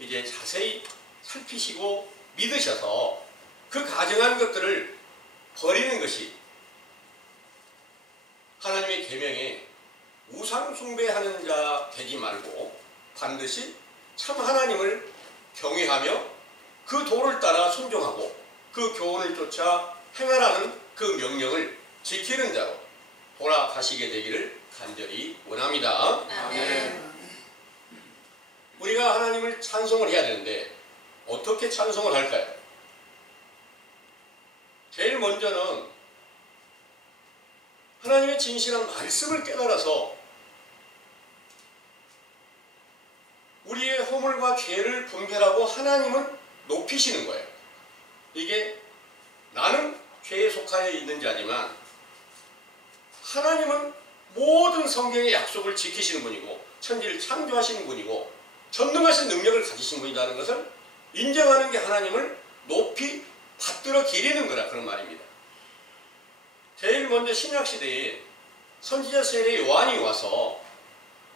이제 자세히 살피시고 믿으셔서 그 가정한 것들을 버리는 것이 하나님의 계명에 우상 숭배하는 자 되지 말고 반드시 참 하나님을 경외하며 그 도를 따라 순종하고 그 교훈을 쫓아 행하라는 그 명령을 지키는 자로 돌아가시게 되기를 간절히 원합니다. 아멘. 우리가 하나님을 찬송을 해야 되는데 어떻게 찬송을 할까요? 제일 먼저는 하나님의 진실한 말씀을 깨달아서 우리의 허물과 죄를 분별하고 하나님을 높이시는 거예요. 이게 나는 죄에 속하여 있는 자지만 하나님은 모든 성경의 약속을 지키시는 분이고 천지를 창조하시는 분이고 전능하신 능력을 가지신 분이라는 것을 인정하는 게 하나님을 높이 받들어 기리는 거라 그런 말입니다. 제일 먼저 신약시대에 선지자 세례 요한이 와서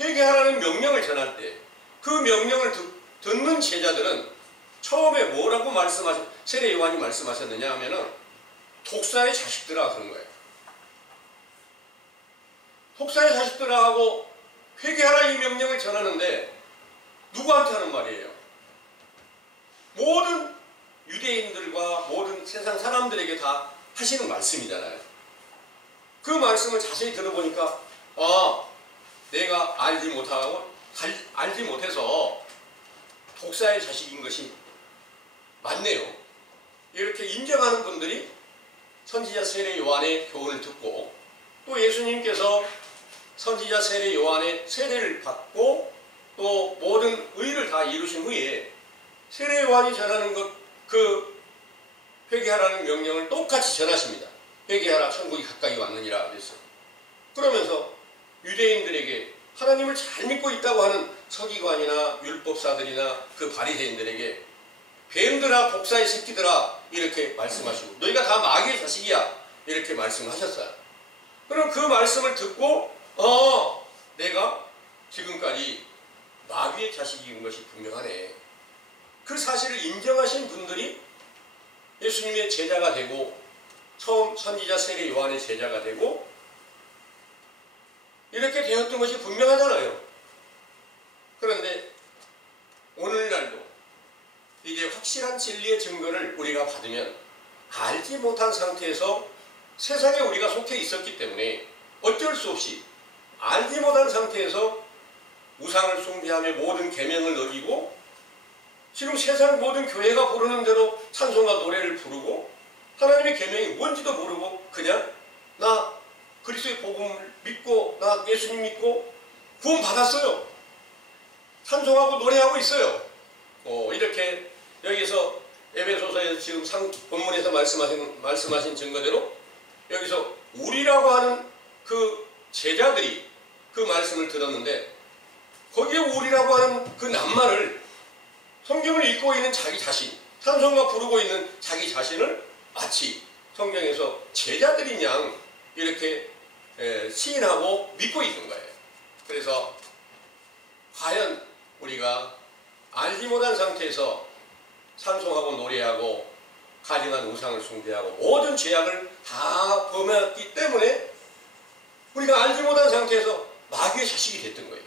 회개하라는 명령을 전할 때 그 명령을 듣는 제자들은 처음에 뭐라고 세례 요한이 말씀하셨느냐 하면은 독사의 자식들아 그런 거예요. 독사의 자식들아 하고 회개하라 이 명령을 전하는데 누구한테 하는 말이에요? 모든 유대인들과 모든 세상 사람들에게 다 하시는 말씀이잖아요. 그 말씀을 자세히 들어보니까 내가 알지 못해서 독사의 자식인 것이 맞네요. 이렇게 인정하는 분들이 선지자 세례 요한의 교훈을 듣고 또 예수님께서 선지자 세례 요한의 세례를 받고 또 모든 의를 다 이루신 후에 세례 요한이 전하는 그 회개하라는 명령을 똑같이 전하십니다. 회개하라 천국이 가까이 왔느니라 그랬어요. 그러면서 유대인들에게 하나님을 잘 믿고 있다고 하는 서기관이나 율법사들이나 그 바리새인들에게 뱀들아 독사의 새끼들아 이렇게 말씀하시고 너희가 다 마귀의 자식이야 이렇게 말씀하셨어요. 그럼 그 말씀을 듣고 내가 지금까지 마귀의 자식인 것이 분명하네. 그 사실을 인정하신 분들이 예수님의 제자가 되고 처음 선지자 세례 요한의 제자가 되고 이렇게 되었던 것이 분명하잖아요. 그런데 오늘날도 이제 확실한 진리의 증거를 우리가 받으면 알지 못한 상태에서 세상에 우리가 속해 있었기 때문에 어쩔 수 없이 알지 못한 상태에서 우상을 숭배하며 모든 계명을 어기고 지금 세상 모든 교회가 부르는 대로 찬송과 노래를 부르고 하나님의 계명이 뭔지도 모르고 그냥 나 그리스도의 복음을 믿고 나 예수님 믿고 구원 받았어요. 찬송하고 노래하고 있어요. 이렇게 여기서 에베소서에서 지금 본문에서 말씀하신 증거대로 여기서 우리라고 하는 그 제자들이 그 말씀을 들었는데 거기에 우리라고 하는 그 낱말을 성경을 읽고 있는 자기 자신, 찬송가 부르고 있는 자기 자신을 마치 성경에서 제자들인 양 이렇게 시인하고 믿고 있는 거예요. 그래서 과연 우리가 알지 못한 상태에서 찬송하고 노래하고 가증한 우상을 숭배하고 모든 죄악을 다 범했기 때문에 우리가 알지 못한 상태에서 마귀의 자식이 됐던 거예요.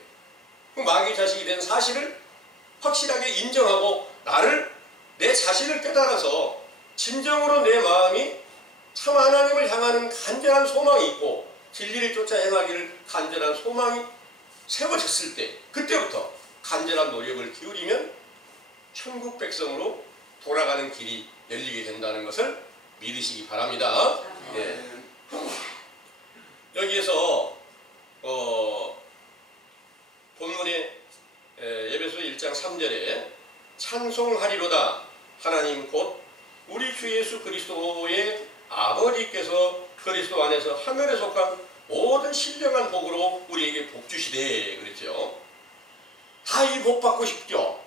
그 마귀의 자식이 된 사실을 확실하게 인정하고 내 자신을 깨달아서 진정으로 내 마음이 참 하나님을 향하는 간절한 소망이 있고 진리를 쫓아 행하기를 간절한 소망이 세워졌을 때 그때부터 간절한 노력을 기울이면 천국 백성으로 돌아가는 길이 열리게 된다는 것을 믿으시기 바랍니다. 네. 여기에서 본문에 에베소 1장 3절에 찬송하리로다 하나님 곧 우리 주 예수 그리스도의 아버지께서 그리스도 안에서 하늘에 속한 모든 신령한 복으로 우리에게 복 주시되 그랬죠. 다 이 복 받고 싶죠.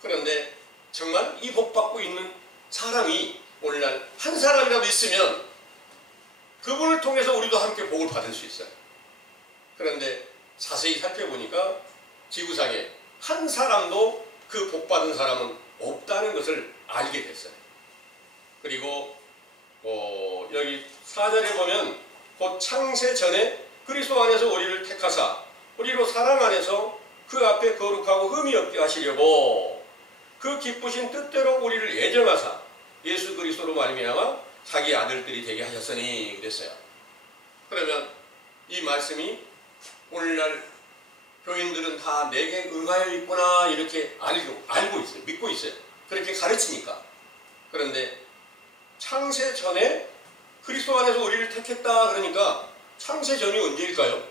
그런데 정말 이 복 받고 있는 사람이 오늘날 한 사람이라도 있으면 그분을 통해서 우리도 함께 복을 받을 수 있어요. 그런데 자세히 살펴보니까 지구상에 한 사람도 그 복받은 사람은 없다는 것을 알게 됐어요. 그리고 여기 4절에 보면 곧 창세 전에 그리스도 안에서 우리를 택하사 우리로 사랑 안에서 그 앞에 거룩하고 흠이 없게 하시려고 그 기쁘신 뜻대로 우리를 예정하사 예수 그리스도로 말미암아 자기 아들들이 되게 하셨으니 그랬어요. 그러면 이 말씀이 오늘날 교인들은 다 내게 응하여 있구나 이렇게 알고 있어요. 믿고 있어요. 그렇게 가르치니까. 그런데 창세 전에 그리스도 안에서 우리를 택했다 그러니까 창세 전이 언제일까요?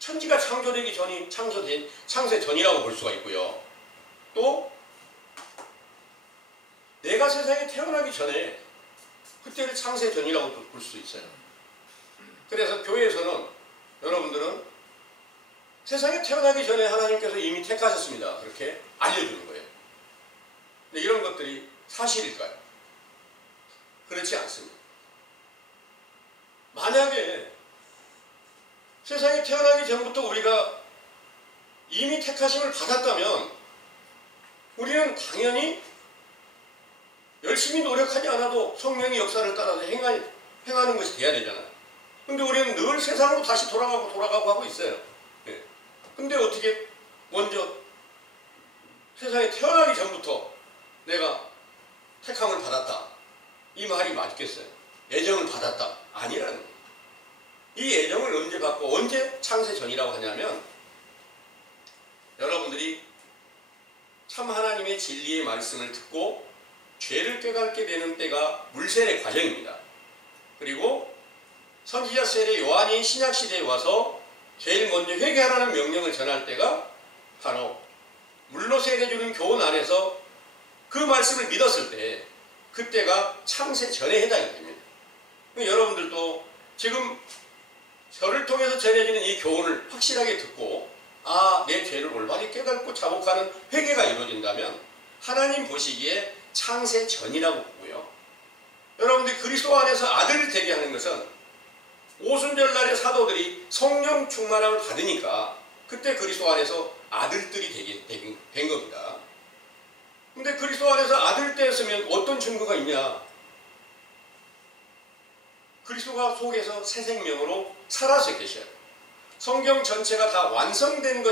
천지가 창조되기 전이 창세 전이라고 볼 수가 있고요. 또 내가 세상에 태어나기 전에 그때를 창세 전이라고 볼 수 있어요. 그래서 교회에서는 여러분들은 세상에 태어나기 전에 하나님께서 이미 택하셨습니다. 그렇게 알려주는 거예요. 근데 이런 것들이 사실일까요? 그렇지 않습니다. 만약에 세상에 태어나기 전부터 우리가 이미 택하심을 받았다면 우리는 당연히 열심히 노력하지 않아도 성령의 역사를 따라서 행하는 것이 돼야 되잖아요. 근데 우리는 늘 세상으로 다시 돌아가고 하고 있어요. 네. 근데 어떻게 먼저 세상에 태어나기 전부터 내가 택함을 받았다. 이 말이 맞겠어요? 애정을 받았다. 아니라는 거예요. 이 애정을 언제 받고 언제 창세 전이라고 하냐면 여러분들이 참 하나님의 진리의 말씀을 듣고 죄를 깨닫게 되는 때가 물세례 과정입니다. 그리고 선지자 세례 요한이 신약시대에 와서 제일 먼저 회개하라는 명령을 전할 때가 바로 물로 세례주는 교훈 안에서 그 말씀을 믿었을 때 그때가 창세 전에 해당이 됩니다. 여러분들도 지금 저를 통해서 전해지는 이 교훈을 확실하게 듣고 내 죄를 올바르게 깨닫고 자복하는 회개가 이루어진다면 하나님 보시기에 창세 전이라고 보고요. 여러분들이 그리스도 안에서 아들을 되게 하는 것은 오순절날의 사도들이 성령 충만함을 받으니까 그때 그리스도 안에서 아들들이 되게 된 겁니다. 근데 그리스도 안에서 아들 되었으면 어떤 증거가 있냐? 그리스도가 속에서 새 생명으로 살아서 계셔요. 성경 전체가 다 완성된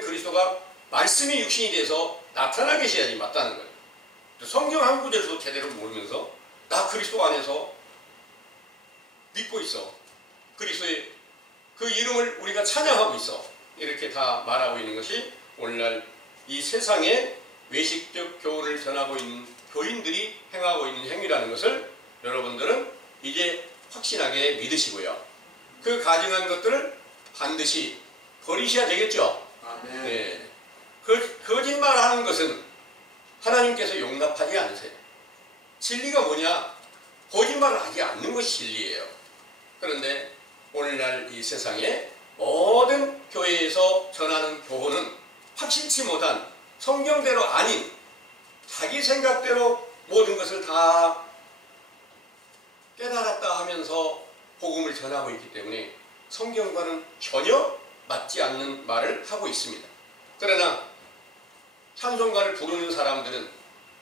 그리스도가 말씀이 육신이 돼서 나타나 계셔야지 맞다는 거예요. 성경 한 구절도 제대로 모르면서 나 그리스도 안에서 믿고 있어. 그리스도의 그 이름을 우리가 찬양하고 있어. 이렇게 다 말하고 있는 것이 오늘날 이 세상에 외식적 교훈을 전하고 있는 교인들이 행하고 있는 행위라는 것을 여러분들은 이제 확신하게 믿으시고요. 그 가증한 것들을 반드시 버리셔야 되겠죠. 네. 거짓말하는 것은 하나님께서 용납하지 않으세요. 진리가 뭐냐? 거짓말을 하지 않는 것이 진리예요. 그런데 오늘날 이 세상에 모든 교회에서 전하는 교훈은 확실치 못한 성경대로 아닌 자기 생각대로 모든 것을 다 깨달았다 하면서 복음을 전하고 있기 때문에 성경과는 전혀 맞지 않는 말을 하고 있습니다. 그러나 찬송가를 부르는 사람들은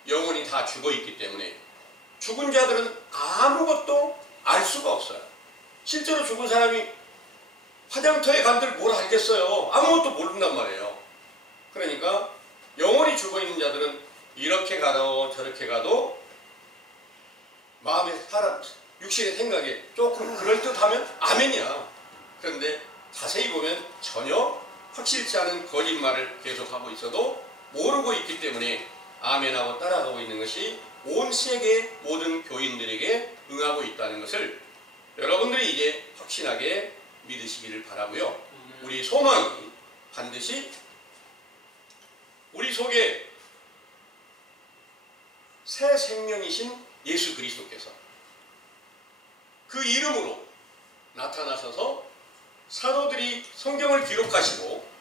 영혼이 다 죽어 있기 때문에 죽은 자들은 아무것도 알 수가 없어요. 실제로 죽은 사람이 화장터에 간들 뭘 알겠어요. 아무것도 모른단 말이에요. 그러니까 영혼이 죽어 있는 자들은 이렇게 가도 저렇게 가도 마음의 사람 육신의 생각에 조금 그럴듯하면 아멘이야. 그런데 자세히 보면 전혀 확실치 않은 거짓말을 계속하고 있어도 모르고 있기 때문에 아멘하고 따라가고 있는 것이 온 세계 모든 교인들에게 응하고 있다는 것을 여러분들이 이제 확신하게 믿으시기를 바라고요. 우리 소망이 반드시 우리 속에 새 생명이신 예수 그리스도께서 그 이름으로 나타나셔서 사도들이 성경을 기록하시고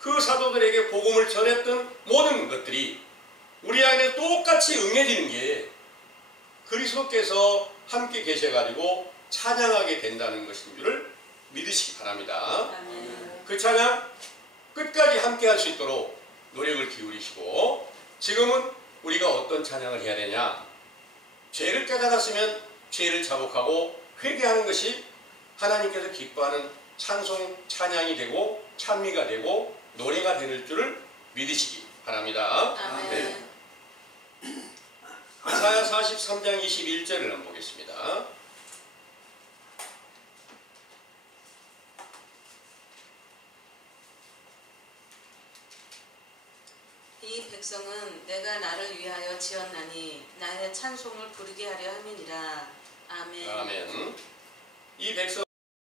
그 사도들에게 복음을 전했던 모든 것들이 우리 안에 똑같이 응해지는 게 그리스도께서 함께 계셔가지고 찬양하게 된다는 것인 줄을 믿으시기 바랍니다. 그 찬양 끝까지 함께 할 수 있도록 노력을 기울이시고, 지금은 우리가 어떤 찬양을 해야 되냐? 죄를 깨달았으면 죄를 자복하고 회개하는 것이 하나님께서 기뻐하는 찬송, 찬양이 되고 찬미가 되고 노래가 될 줄을 믿으시기 바랍니다. 아멘. 네. 이사야 43장 21절을 한번 보겠습니다. 이 백성은 내가 나를 위하여 지었나니 나의 찬송을 부르게 하려 함이니라. 아멘. 아멘. 이 백성